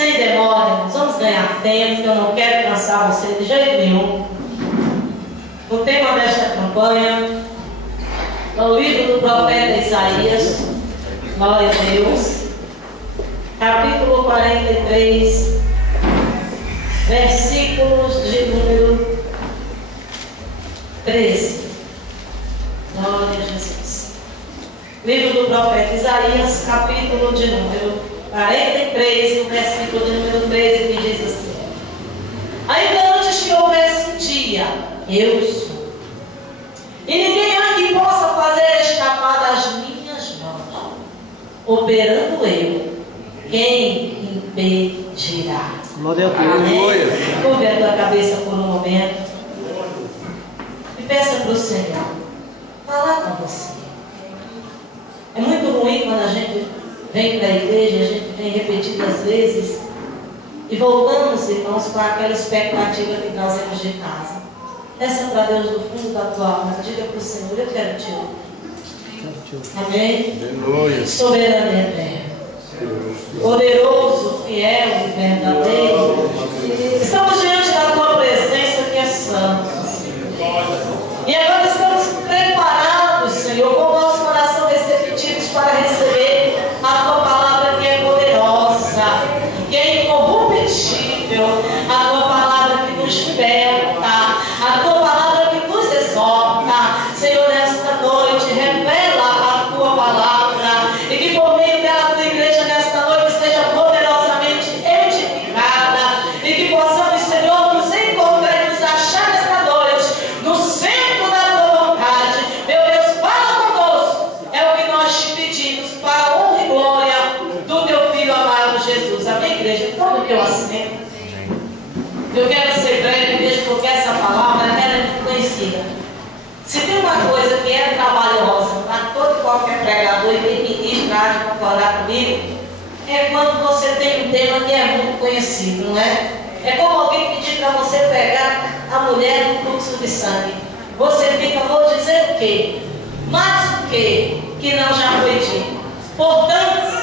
sem demora, vamos ganhar tempo, que eu não quero cansar você de jeito nenhum. O tema desta campanha é o livro do profeta Isaías, glória a Deus, capítulo 43, versículos de número 13. Glória a Jesus. Livro do profeta Isaías, capítulo de número 43, o versículo de número 13, que diz assim: ainda antes que houvesse um dia, eu sou, e ninguém há que possa fazer escapar das minhas mãos. Operando eu, quem impedirá? Glória a Deus. Amém? Curve a tua cabeça por um momento e peça para o Senhor falar com você. É muito ruim quando a gente vem para a igreja, a gente vem repetidas vezes e voltamos, irmãos, com aquela expectativa que trazemos de casa. Peça para Deus do fundo da tua alma, diga para o Senhor: eu quero te ouvir. Amém? Aleluia. Soberano e eterno, poderoso, fiel e verdadeiro, estamos diante da tua presença que é santa. E agora estamos preparados, Senhor, com o nosso coração receptivos para receber a tua palavra que é poderosa, que é incorruptível, a tua palavra que nos liberta, a tua palavra que nos exorta. Senhor, nesta noite, revela a tua palavra e que por meio dela a tua igreja nesta noite seja poderosamente edificada e que possamos, Senhor, nos encontrar e nos achar nesta noite no centro da tua vontade. Meu Deus, fala conosco, é o que nós te pedimos, para a honra e glória do teu Filho amado Jesus. Amém, igreja? Toma o teu assento. Eu quero ser breve mesmo, porque essa palavra ela é muito conhecida. Se tem uma coisa que é trabalhosa para todo e qualquer pregador, e quem ministra há de concordar comigo, é quando você tem um tema que é muito conhecido, não é? É como alguém pedir para você pegar a mulher no fluxo de sangue. Você fica, vou dizer o quê? Mas o quê? Que não já foi dito. Portanto,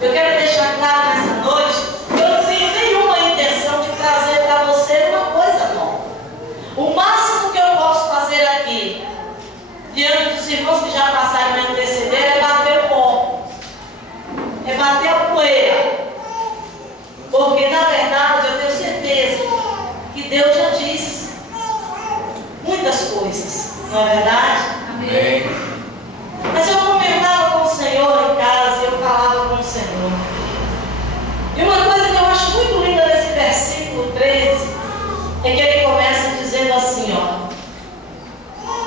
eu quero deixar claro nessa noite que eu não tenho nenhuma intenção de trazer para você uma coisa nova. O máximo que eu posso fazer aqui, diante dos irmãos que já passaram e me antecederam, é bater o pó, é bater a poeira. Porque, na verdade, eu tenho certeza que Deus já disse muitas coisas, não é verdade? Amém. Mas eu comentava com o Senhor em casa, eu falava com o Senhor. E uma coisa que eu acho muito linda nesse versículo 13 é que ele começa dizendo assim, ó: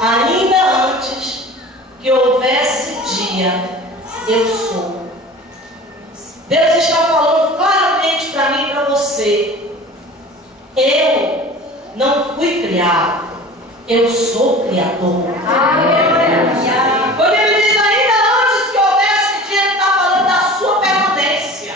ainda antes que houvesse dia, eu sou. Deus está falando claramente para mim e para você: eu não fui criado, eu sou criador. Quando ele diz ainda antes que houvesse dia, ele está falando da sua permanência.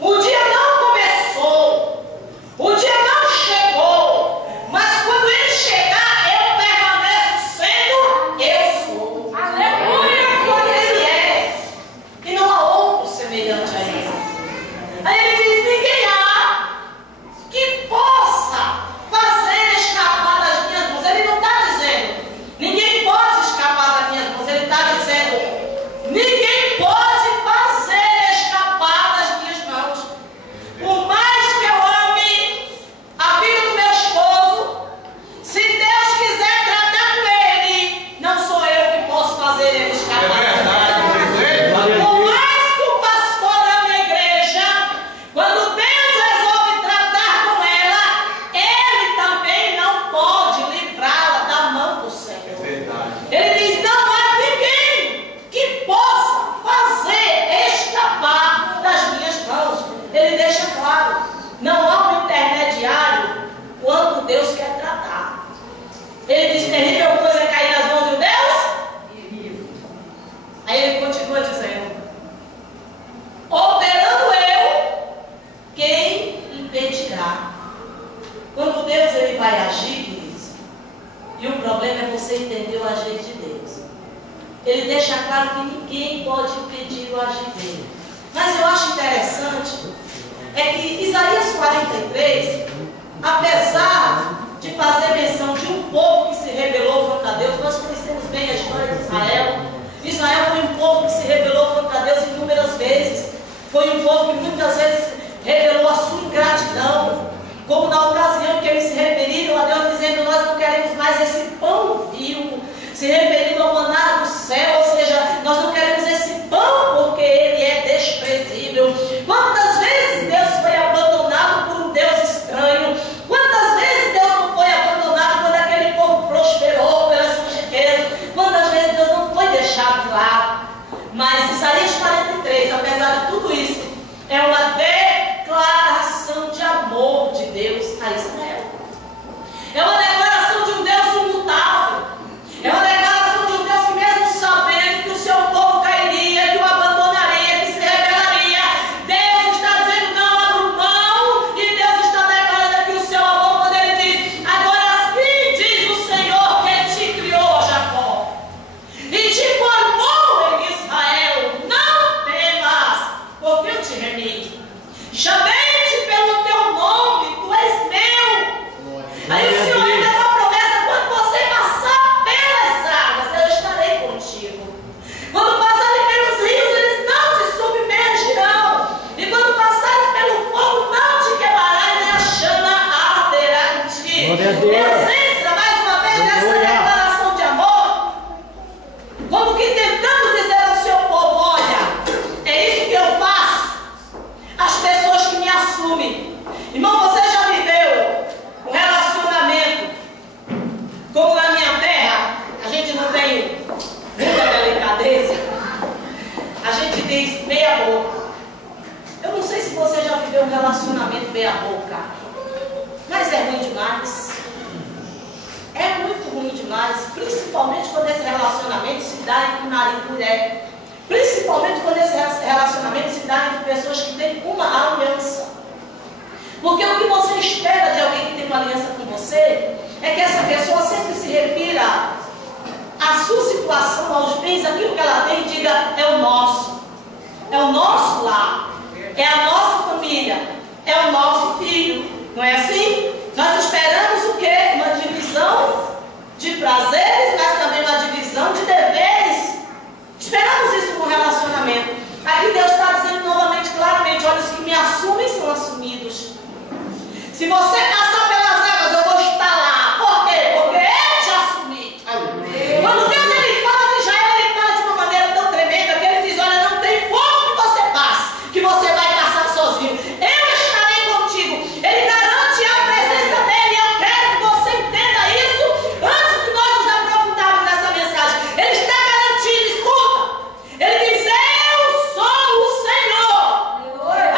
O dia não começou, o dia não chegou, mas quando ele chegar, eu permaneço sendo eu sou. Aleluia! Quando ele é, e não há outro semelhante a ele. Aí ele diz: ninguém há que possa fazer escapar das minhas mãos. Ele não está dizendo ninguém pode escapar das minhas mãos. Ele está dizendo ninguém pode fazer escapar das minhas mãos. Por mais que eu ame a vida do meu esposo, se Deus quiser tratar com ele, não sou eu que posso fazer ele escapar. Por mais que o pastor ame a igreja, quando Deus resolve tratar com ela, ele também não pode livrá-la da mão do Senhor. Ele diz: não há ninguém que possa fazer escapar das minhas mãos. Ele deixa claro: não há um intermediário quando Deus quer tratar. Ele diz: terrível coisa é cair nas mãos de Deus. Aí ele continua dizendo: operando eu, quem impedirá? Quando Deus ele vai agir, queridos, e o problema é você entender o agir de Deus. Ele deixa claro que ninguém pode impedir o agir dele. Mas eu acho interessante é que Isaías 43, apesar de fazer menção de um povo que se rebelou contra Deus, nós conhecemos bem a história de Israel. Israel foi um povo que se rebelou contra Deus inúmeras vezes. Foi um povo que muitas vezes revelou a sua ingratidão, como na ocasião que eles se referiram a Deus, dizendo: nós não queremos mais esse pão vivo, se referindo ao maná do céu, ou seja, nós não queremos esse pão porque ele é desprezível. Quantas vezes Deus foi abandonado por um Deus estranho? Quantas vezes Deus não foi abandonado quando aquele povo prosperou pelas suas riquezas? Quantas vezes Deus não foi deixado de lado? Mas Isaías 43, apesar de tudo isso, é uma declaração de amor de Deus a Israel. É uma declaração de um Deus imutável. É uma declaração de um Deus que, mesmo sabendo que o seu povo cairia, que o abandonaria, que se rebelaria, Deus está dizendo: não abro mão. E Deus está declarando aqui o seu amor quando ele diz: agora assim diz o Senhor que te criou, Jacó, e te formou em Israel. Não temas, porque eu te remi. Chamei-te pelo teu nome, tu és meu. Aí o Senhor ainda dá uma promessa: quando você passar pelas águas, eu estarei contigo. Quando passarem pelos rios, eles não te submergirão. E quando passares pelo fogo, não te queimarás, nem a chama arderá em ti. Presença, mais uma vez, nessa declaração de amor, como que tentando dizer ao seu povo: olha, é isso que eu faço. As pessoas que me assumem. Irmão, você já viveu um relacionamento como na minha terra? A gente não tem muita delicadeza. A gente diz meia boca. Eu não sei se você já viveu um relacionamento meia boca, mas é ruim demais. É muito ruim demais, principalmente quando esse relacionamento se dá entre marido e mulher. Principalmente quando esse relacionamento se dá entre pessoas que têm uma aliança. Porque o que você espera de alguém que tem uma aliança com você é que essa pessoa sempre se refira à sua situação, aos bens, aquilo que ela tem, e diga: é o nosso lar, é a nossa família, é o nosso filho. Não é assim? Nós esperamos o quê? Uma divisão de prazeres, mas também uma divisão de deveres. Esperamos isso no relacionamento. Aqui Deus está dizendo novamente, claramente: olha, os que me assumem são assumidos. Se você passar pelas águas, eu vou estar lá. Por quê? Porque eu te assumi. Quando Deus ele fala de Israel, ele fala de uma maneira tão tremenda que ele diz: olha, não tem como que você passe, que você vai passar sozinho. Eu estarei contigo. Ele garante a presença dele. Eu quero que você entenda isso antes de nós nos aprofundarmos nessa mensagem. Ele está garantindo, escuta. Ele diz: eu sou o Senhor,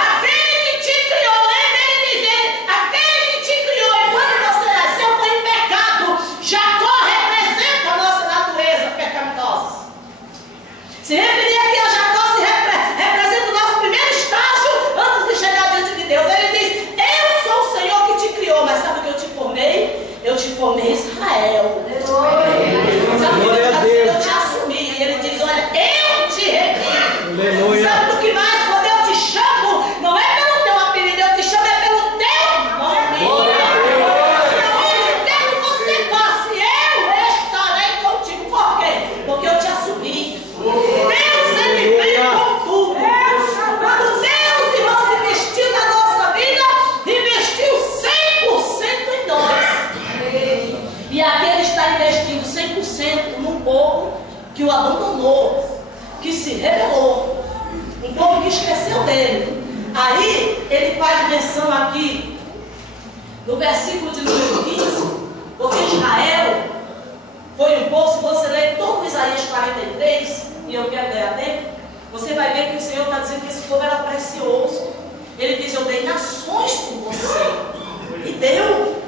aquele que te criou. Lembra ele dizer: aquele que te criou. E quando você nasceu foi em pecado. Jacó representa a nossa natureza pecaminosa. Se referir aqui a Jacó, representa o nosso primeiro estágio antes de chegar diante de Deus. Ele diz: eu sou o Senhor que te criou. Mas sabe o que eu te formei? Eu te formei Israel. Sabe o que ele está dizendo? Eu te assumi. E ele diz: olha, eu te remi. Sabe do que mais? Quando eu te chamo, não é pelo teu apelido, eu te chamo é pelo teu nome. Onde quer que você passe, eu estarei contigo. Por quê? Porque eu te assumi. Deus, ele vem com tudo. Quando Deus, irmãos, investiu na nossa vida, investiu 100% em nós. E aqui ele está investindo 100% num povo que o abandonou, que se rebelou, um povo que esqueceu dele. Aí ele faz menção aqui no versículo de número 15, porque Israel foi um povo. Se você ler todo Isaías 43, e eu quero ganhar tempo, você vai ver que o Senhor está dizendo que esse povo era precioso. Ele diz: eu dei nações por você. E deu.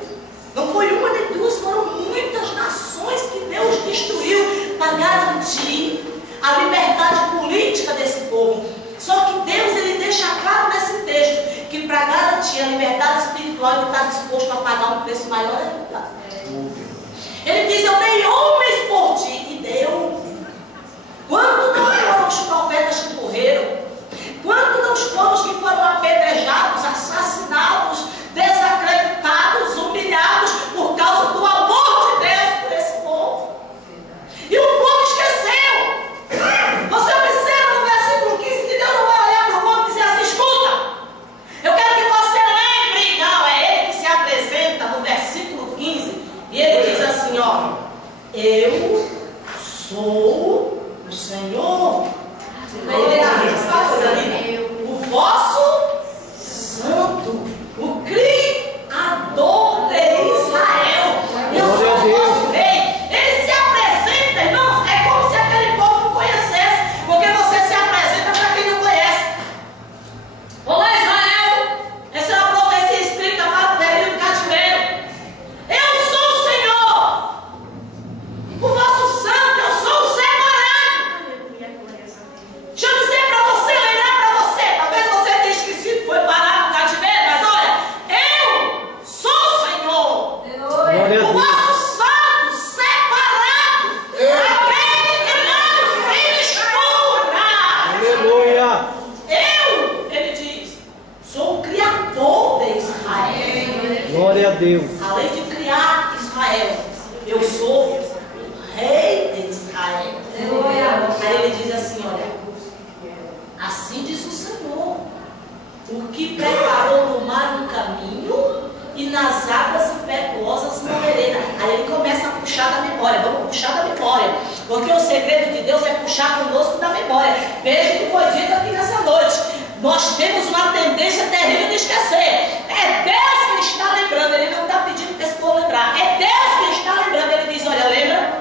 Não foi uma nem duas, foram muitas nações que Deus destruiu para garantir a liberdade política desse povo. Só que Deus, ele deixa claro nesse texto que para garantir a liberdade espiritual ele está disposto a pagar um preço maior ainda. Ele diz: eu dei homens por ti, e deu. Quanto não foram os profetas que morreram? Quanto não os povos que foram apedrejados, Deus. Além de criar Israel, eu sou o rei de Israel. Aí ele diz assim, olha, assim diz o Senhor, o que preparou no mar um caminho e nas águas impetuosas uma vereda. Aí ele começa a puxar da memória. Vamos puxar da memória, porque o segredo de Deus é puxar conosco da memória. Veja o que foi dito aqui nessa noite. Nós temos uma tendência terrível de esquecer. É Deus que está lembrando. Ele não está pedindo que esse povo lembrar. É Deus que está lembrando. Ele diz, olha, lembra?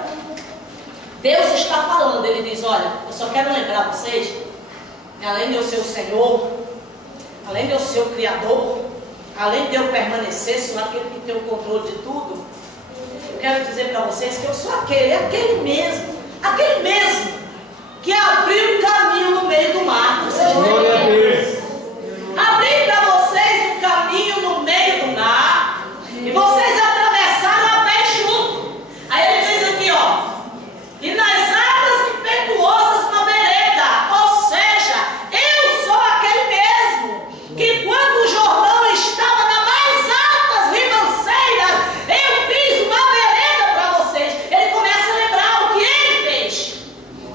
Deus está falando. Ele diz, olha, eu só quero lembrar vocês, além de eu ser o Senhor, além de eu ser o Criador, além de eu permanecer, sou aquele que tem o controle de tudo. Eu quero dizer para vocês que eu sou aquele mesmo que abriu o caminho no meio do mar. Glória a Deus. Abri para vocês um caminho no meio do mar e vocês atravessaram a pé junto. Aí ele diz aqui, ó, e nas águas impetuosas uma vereda. Ou seja, eu sou aquele mesmo que quando o Jordão estava nas mais altas ribanceiras, eu fiz uma vereda para vocês. Ele começa a lembrar o que ele fez.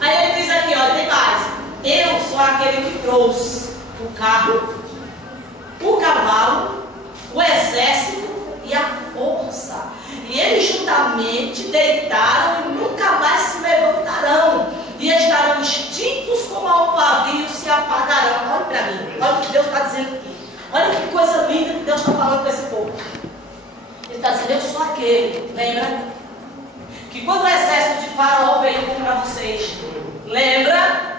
Aí ele diz aqui, ó, tem mais. Eu sou aquele que trouxe o carro, o cavalo, o exército e a força. E eles juntamente deitaram e nunca mais se levantarão. E estarão extintos como ao pavio se apagarão. Olha para mim, olha o que Deus está dizendo aqui. Olha que coisa linda que Deus está falando com esse povo. Ele está dizendo, eu sou aquele, lembra? Que quando o exército de Faraó veio contra vocês, lembra?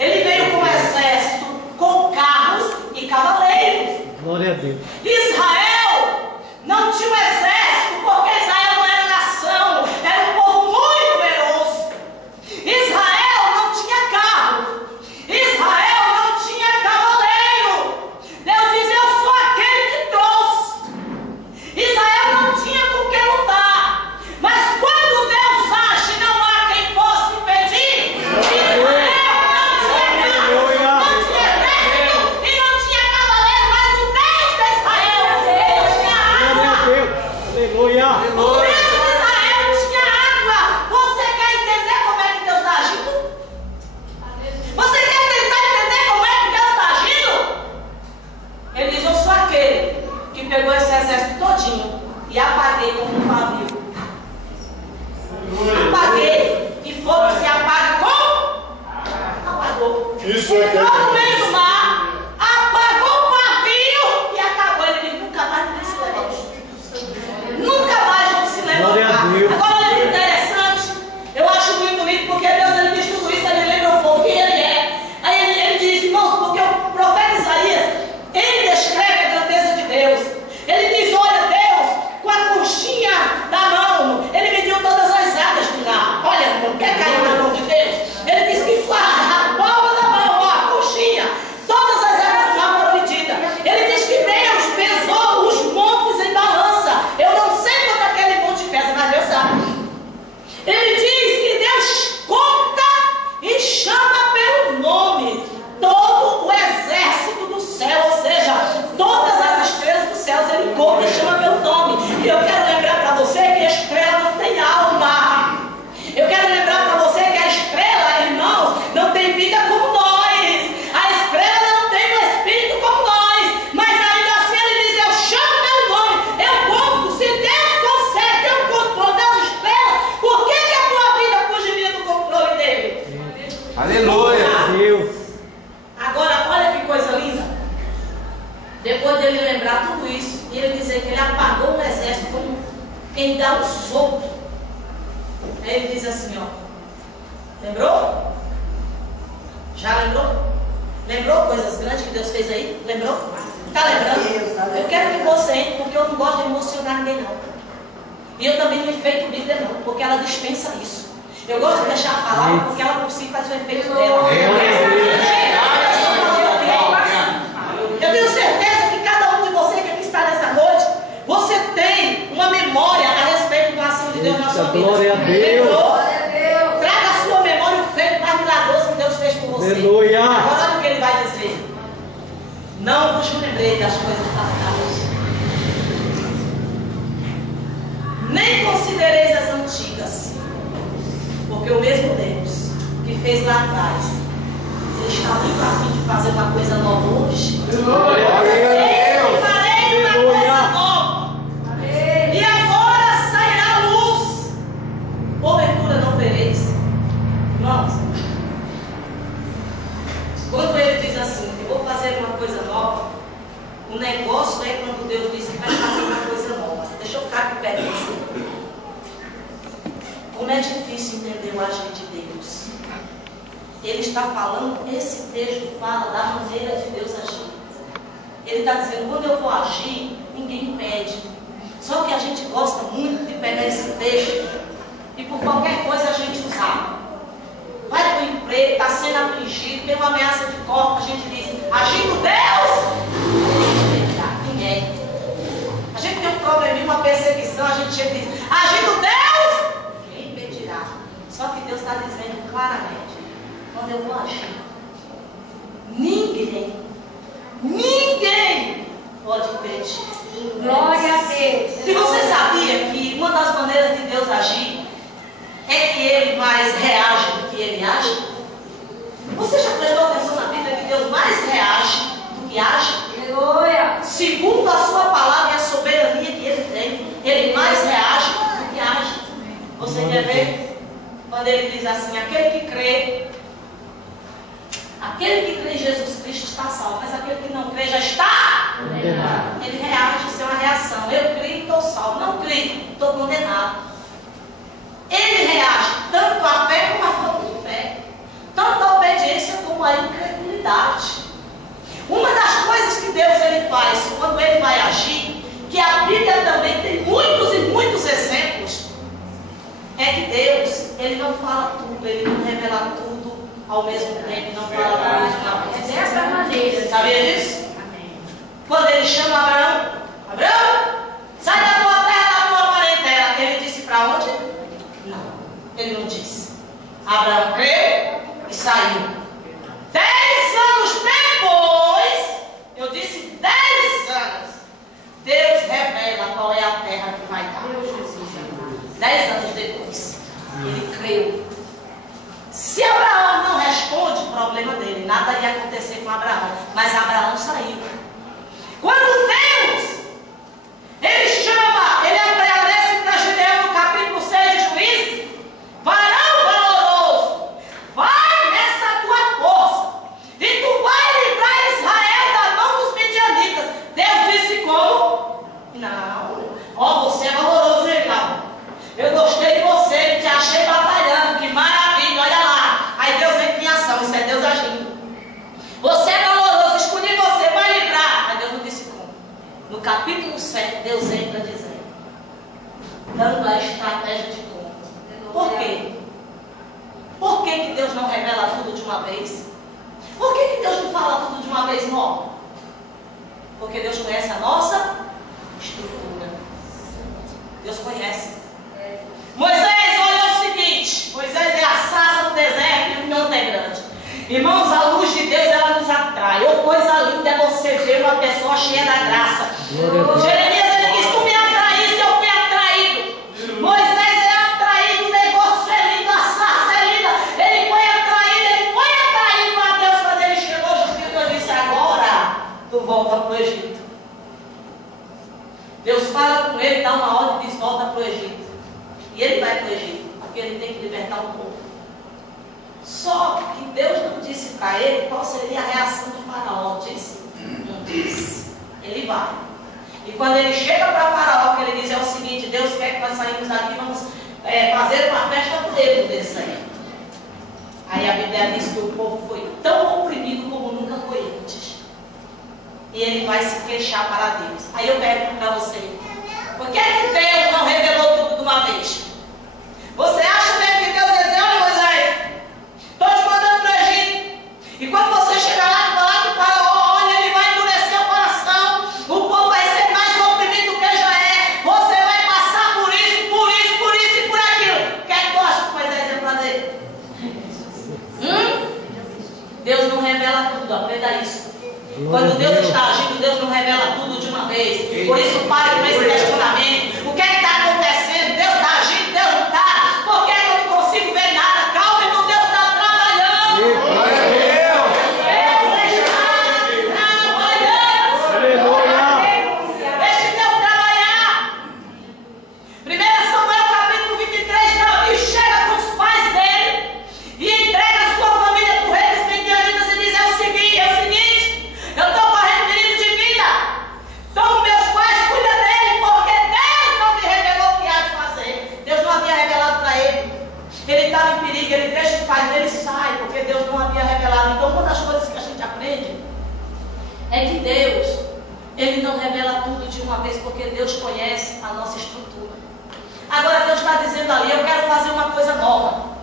Ele veio com o exército, com carros e cavaleiros. Glória a Deus. Israel não tinha um exército, porque Israel não era nação, era um povo muito numeroso. Israel não tinha carro, Israel não tinha cavaleiro. Deus diz, eu sou aquele que trouxe. Israel não tinha com que lutar, mas quando Deus age, não há quem possa impedir. Israel não tinha exército e não tinha cavaleiro, mas o Deus de Israel, ele tinha água. Aleluia. O Deus de Israel tinha água. Você quer entender como é que Deus está agindo? Você quer tentar entender como é que Deus está agindo? Ele diz, eu sou aquele que pegou esse exército todinho e apaguei como um pavio. Apaguei e fogo se apaga como? Apagou. Isso é Entrou no meio do mar, apagou o pavio e acabou. Ele diz, nunca mais vão se levantar. Nunca mais vão se Glória a levantar. Deus. Agora olha que interessante. Eu acho muito lindo porque Deus ele diz tudo isso, ele lembra um pouco quem ele é. Aí ele diz, irmãos, porque o profeta Isaías, ele descreve a grandeza de Deus. Ele diz, olha, Deus, com a conchinha da mão, ele mediu todas as águas do mar. Olha, não quer cair na mão de Deus? Ele diz que com a palma da mão, ó, a conchinha, todas as águas do mar foram medidas. Ele diz que Deus pesou os montes em balança. Eu não sei quanto aquele monte pesa, mas Deus sabe. Ele diz que Deus conta e chama pelo nome todo o exército do céu, ou seja, todas as estrelas dos céus, ele conta e chama pelo nome. E eu quero lembrar para você que a estrela não tem alma. Eu quero lembrar para você que a estrela, irmãos, não tem vida como nós. A estrela não tem um espírito como nós. Mas ainda assim ele diz, eu chamo pelo nome, eu conto. Se Deus consegue ter o controle das estrelas, por que a tua vida fugiria do controle dele? Aleluia. Deus. Agora, olha que coisa linda. Depois dele lembrar tudo isso, e ele dizer que ele apagou o exército como quem dá um sopro. Aí ele diz assim, ó. Lembrou? Já lembrou? Lembrou coisas grandes que Deus fez aí? Lembrou? Está lembrando? Eu quero que você entre, porque eu não gosto de emocionar ninguém não. E eu também não enfeito Bíblia não, porque ela dispensa isso. Eu gosto de deixar a palavra, porque ela por si faz o efeito dela. Eu tenho certeza que cada um de vocês que aqui está nessa noite, você tem uma memória a respeito da ação de Deus na sua vida. Glória a Deus. Lembrou? Traga à sua memória o feito mais milagroso que Deus fez por você. Aleluia. Agora olha o que ele vai dizer. Não vos lembrei das coisas passadas. nem considereis as antigas, porque o mesmo Deus que fez lá atrás, Ele está muito a fim de fazer uma coisa nova hoje. Eu farei uma coisa nova. E agora sairá a luz. Porventura não vereis. Irmãos, quando Ele diz assim, eu vou fazer uma coisa nova, o negócio é quando Deus diz que vai fazer uma coisa nova. Deixa eu ficar aqui perto de você. Como é difícil entender o agir de Deus. Ele está falando, esse texto fala da maneira de Deus agir. Ele está dizendo, quando eu vou agir, ninguém impede. Só que a gente gosta muito de pegar esse texto e por qualquer coisa a gente usar. Vai para o emprego, está sendo afligido, tem uma ameaça de corte, a gente diz, agindo Deus, ninguém. A gente tem um probleminha, uma perseguição, a gente chega e diz, agindo Deus, ninguém impedirá. Só que Deus está dizendo claramente, quando eu vou agir, ninguém pode impedir. Glória a Deus. E você sabia que uma das maneiras de Deus agir é que Ele mais reage do que Ele age? Você já prestou atenção na Bíblia que Deus mais reage do que age? Aleluia. Segundo a sua palavra e a soberania que Ele tem, Ele mais reage do que age. Você quer ver? Quando Ele diz assim, aquele que crê em Jesus Cristo está salvo, mas aquele que não crê já está condenado. Ele reage, isso é uma reação. Eu creio e estou salvo, não creio, estou condenado. Ele reage tanto à fé como à falta de fé, tanto à obediência como à incredulidade. Uma das coisas que Deus ele faz quando Ele vai agir, que a Bíblia também tem muitos e muitos exemplos, é que Deus, Ele não fala tudo, Ele não revela tudo ao mesmo tempo, não fala tudo de uma vez. É dessa maneira. Sabia disso? Amém. Quando Ele chama Abraão, Abraão, sai da tua terra, da tua parentela. Ele disse para onde? Não, Ele não disse. Abraão creu e saiu. 10 anos depois, eu disse 10 anos, Deus revela qual é a terra que vai dar. 10 anos depois, ele creu. Se Abraão não responde, o problema dele, nada ia acontecer com Abraão, mas Abraão saiu. Quando Deus, Ele chama, Ele aparece para Gideão no capítulo 6 de Juízes, varão valoroso, vai nessa tua força, e tu vai livrar Israel da mão dos midianitas. Deus disse como? Não, ó, você é valoroso, legal. Eu gostei de você, te achei batalhando, que maravilha, olha lá. Aí Deus entra em ação, isso é Deus agindo. Você é valoroso, escolhi você, vai livrar. Mas Deus não disse como. No capítulo 7, Deus entra dizendo, dando a estratégia de como. Por quê? Por que Deus não revela tudo de uma vez? Por que Deus não fala tudo de uma vez, não? Porque Deus conhece a nossa estrutura. Deus conhece. Moisés, olha o seguinte, Moisés é a sarça do deserto e o canto é grande. Irmãos, a luz de Deus ela nos atrai. Ou coisa linda é você ver uma pessoa cheia da graça. Jeremias ele diz, tu me atraíste, eu fui atraído. Moisés é atraído, o negócio é lindo, a sarça é linda. Ele foi atraído a Deus quando ele chegou. Eu disse, agora tu volta para o Egito. Deus fala com ele, dá uma ordem e diz, volta para o Egito. E ele vai para o Egito, porque ele tem que libertar o povo. Só que Deus não disse para ele qual seria a reação de Faraó. Disse? Não disse. Ele vai. E quando ele chega para Faraó, o que ele diz é o seguinte, Deus quer que nós saímos daqui e vamos fazer uma festa para ele desse aí. Aí a Bíblia diz que o povo foi tão oprimido como nunca foi antes. E ele vai se queixar para Deus. Aí eu pergunto para você, por que Deus não revelou tudo de uma vez? Você acha mesmo que Deus ia dizer, olha Moisés, estou te mandando para o Egito. E quando você chegar lá e falar com o Faraó, olha, ele vai endurecer o coração, o povo vai ser mais oprimido do que já é, você vai passar por isso, por isso, por isso e por aquilo. O que é que tu acha que Moisés ia fazer? Deus não revela tudo, aprenda isso. Quando Deus está agindo, Deus não revela tudo de uma vez. Por isso pare com esse questionamento. O que é que está acontecendo? é que Deus, Ele não revela tudo de uma vez, porque Deus conhece a nossa estrutura. Agora Deus está dizendo ali, eu quero fazer uma coisa nova.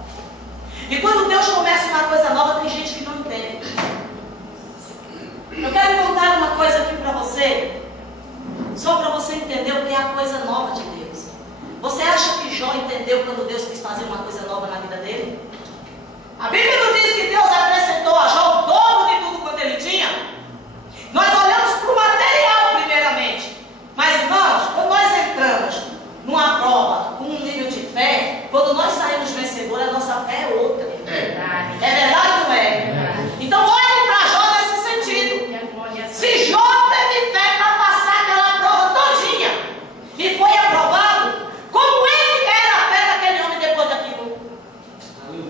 E quando Deus começa uma coisa nova, tem gente que não entende. Eu quero contar uma coisa aqui para você, só para você entender o que é a coisa nova de Deus. Você acha que Jó entendeu quando Deus quis fazer uma coisa nova na vida dele? A Bíblia não diz que Deus acrescentou a Jó o dobro de tudo quanto ele tinha? Nós olhamos para o material primeiramente. Mas irmãos, quando nós entramos numa prova, com um nível de fé, quando nós saímos vencedores, a nossa fé é outra. É verdade ou não é? Então olhem para Jó nesse sentido. Se Jó teve fé para passar aquela prova todinha e foi aprovado, como é que era a fé daquele homem depois daquilo?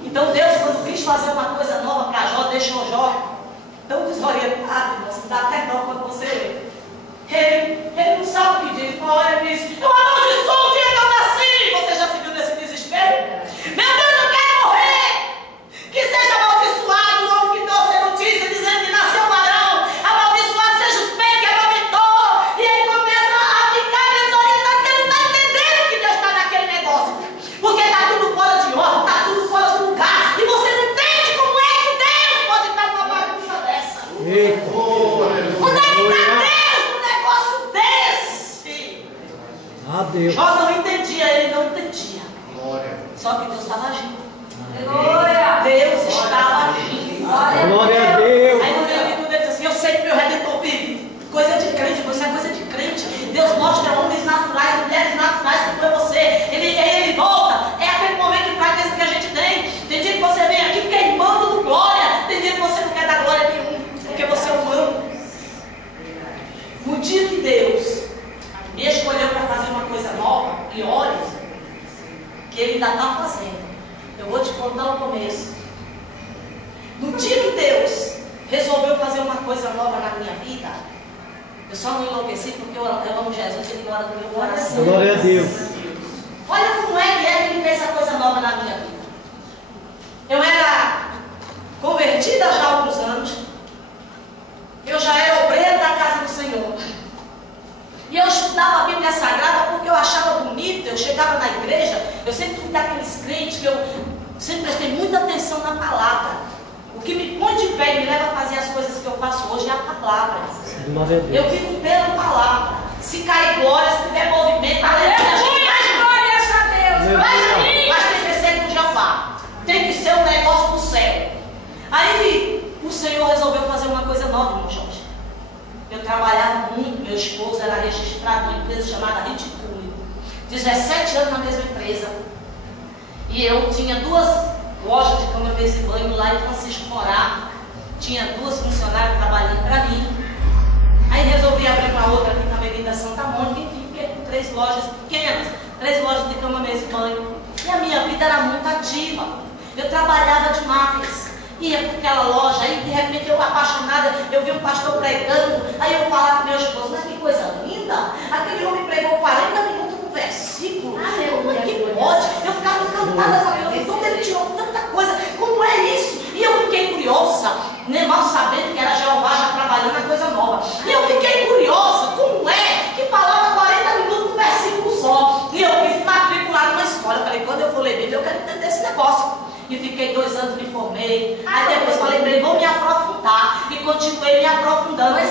Então Deus, quando quis fazer uma coisa nova para Jó, deixou Jó tão desorientado, irmãos, que dá até dó quando você lê. Ele não sabe o que diz. Olha, ele diz, eu amaldiçoo o dia que eu nasci. Você já se viu nesse desespero? Meu Deus, eu quero morrer. Que seja amaldiçoado o homem que trouxe a notícia dizendo que nasceu um varão. Amaldiçoado seja os pés que amamentou. E ele começa a ficar desorientado, porque ele não está entendendo que Deus está naquele negócio. Porque está tudo fora de ordem, está tudo fora do lugar. E você não entende como é que Deus pode estar numa bagunça dessa. Onde é que está Deus num negócio desse? Deus. Jó não entendia, ele não entendia. Só que Deus estava agindo. Deus estava agindo. Glória a Deus. Aí no meio de tudo ele diz assim, eu sei que meu Redentor vive. Coisa de crente, você é coisa de crente. Deus mostra homens naturais, mulheres naturais que foi você. Ele volta. É aquele momento de fraqueza que a gente tem. Tem dia que você vem aqui queimando no glória. Tem dia que você não quer dar glória nenhuma, porque você é humano. No dia que Deus me escolheu para fazer uma coisa nova, e olha, que Ele ainda está fazendo. Eu vou te contar o começo. No dia que Deus resolveu fazer uma coisa nova na minha vida, eu só não enlouqueci porque eu amo Jesus e Ele mora no meu coração. Glória a Deus. Olha como é que Ele fez a coisa nova na minha vida. Eu era convertida já há alguns anos. Eu já era obreira da casa do Senhor. E eu estudava a Bíblia Sagrada porque eu achava bonito. Eu chegava na igreja, eu sempre fui daqueles crentes que eu sempre prestei muita atenção na palavra. O que me põe de pé e me leva a fazer as coisas que eu faço hoje é a palavra. Eu vivo pela palavra. Se cair glória, se tiver movimento, mas tem que ser com Jeová. Tem que ser um negócio do céu. Aí o Senhor resolveu fazer uma coisa nova, irmão Jorge. Eu trabalhava muito, meu esposo era registrado numa empresa chamada Riticule. 17 anos na mesma empresa. E eu tinha 2 lojas de cama, mesa e banho lá em Francisco Morá. Tinha 2 funcionárias trabalhando para mim. Aí resolvi abrir uma outra aqui na Avenida Santa Mônica. Enfim, fiquei com 3 lojas pequenas, 3 lojas de cama, mesa e banho. E a minha vida era muito ativa. Eu trabalhava demais. Ia para aquela loja, aí de repente eu apaixonada, eu vi um pastor pregando, aí eu falava com meu esposo, mas que coisa linda, aquele homem pregou 40 minutos com versículo, como é que pode? Eu ficava encantada com aquilo, então ele tirou tanta coisa, como é isso? E eu fiquei curiosa, né, mal sabendo que era Jeová já trabalhando a coisa nova, e eu fiquei curiosa, como é que falava 40 minutos com versículo só, e eu quis matricular numa escola, eu falei, quando eu for ler Bíblia, eu quero entender esse negócio. E fiquei 2 anos, me formei. Aí depois falei para ele, vou me aprofundar. E continuei me aprofundando. E